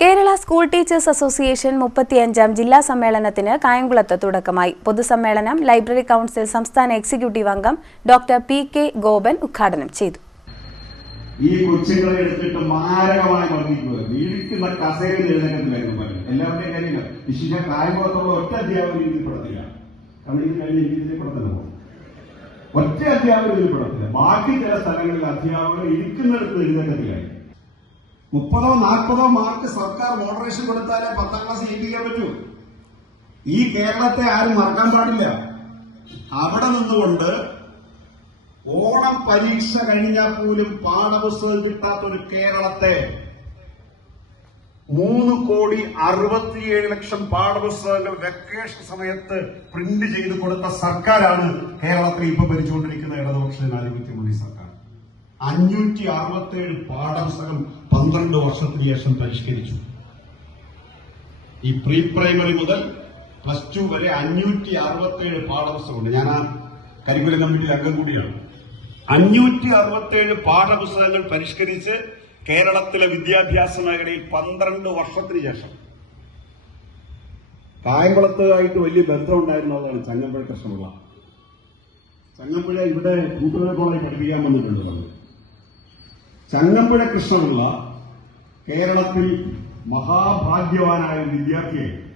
Kerala school teachers association മുപ്പത്തിയഞ്ചാം ജില്ലാ സമ്മേളനത്തിന് കായംകുളത്ത് തുടക്കമായി. പൊതുസമ്മേളനം ലൈബ്രറി കൗൺസിൽ സംസ്ഥാന എക്സിക്യൂട്ടീവ് അംഗം ഡോക്ടർ പി കെ ഗോപൻ ഉദ്ഘാടനം ചെയ്തു. ഈ കൊച്ചുങ്ങളെ എടുത്തിട്ട് മാരകമായി വർദ്ധിക്കുക വീഴിക്കുന്ന കസേരയിൽ എഴുന്നേക്കത്തില്ലായിരുന്നു പലരും. എല്ലാവരുടെയും കാര്യമില്ല. വിശിഷ്ട കായംകുളത്തുള്ള ഒറ്റ അധ്യാപകർ ഇതിൽ പെടത്തില്ല. കാരണം ഇത് കഴിഞ്ഞ് ഒറ്റ അധ്യാപകർ ഇതിൽ ബാക്കി ചില സ്ഥലങ്ങളിൽ അധ്യാപകർ ഇരിക്കുന്നിടത്ത് എഴുന്നേക്കത്തില്ല മുപ്പതോ നാൽപ്പതോ മാർക്ക് സർക്കാർ മോഡറേഷൻ കൊടുത്താലേ പത്താം ക്ലാസ് ജയിപ്പിക്കാൻ പറ്റൂ. ഈ കേരളത്തെ ആരും മറക്കാൻ പാടില്ല. അവിടെ നിന്നുകൊണ്ട് ഓണം പരീക്ഷ കഴിഞ്ഞാൽ പോലും പാഠപുസ്തകം കിട്ടാത്ത ഒരു കേരളത്തെ മൂന്ന് കോടി അറുപത്തിയേഴ് ലക്ഷം പാഠപുസ്തകങ്ങൾ വെക്കേഷൻ സമയത്ത് പ്രിന്റ് ചെയ്ത് കൊടുത്ത സർക്കാരാണ് കേരളത്തിൽ ഇപ്പൊ ഭരിച്ചുകൊണ്ടിരിക്കുന്ന ഇടതുപക്ഷ ജനാധിപത്യ മുന്നണി സർക്കാർ. അഞ്ഞൂറ്റി അറുപത്തി ഏഴ് പാഠപുസ്തകം വർഷത്തിന് ശേഷം പരിഷ്കരിച്ചു. ഈ പ്രീ പ്രൈമറി മുതൽ പ്ലസ് ടു വരെ അഞ്ഞൂറ്റി അറുപത്തേഴ് പാഠപുസ്തകമുണ്ട്. ഞാൻ ആ കരിക്കുലം കമ്മിറ്റിയിൽ അംഗം കൂടിയാണ്. അഞ്ഞൂറ്റി അറുപത്തേഴ് പാഠപുസ്തകങ്ങൾ പരിഷ്കരിച്ച് കേരളത്തിലെ വിദ്യാഭ്യാസ മേഖലയിൽ പന്ത്രണ്ട് വർഷത്തിന് ശേഷം. കായംകുളത്തുമായിട്ട് വലിയ ബന്ധമുണ്ടായിരുന്നതാണ് ചങ്ങമ്പുഴ കൃഷ്ണപിള്ള. ചങ്ങമ്പുഴ ഇവിടെ കൂട്ടുകാരെ കോളേജ് പഠിപ്പിക്കാൻ വന്നിട്ടുണ്ട്. ചങ്ങമ്പുഴ കൃഷ്ണപിള്ള കേരളത്തിൽ മഹാഭാഗ്യവാനായ വിദ്യാർത്ഥിയെ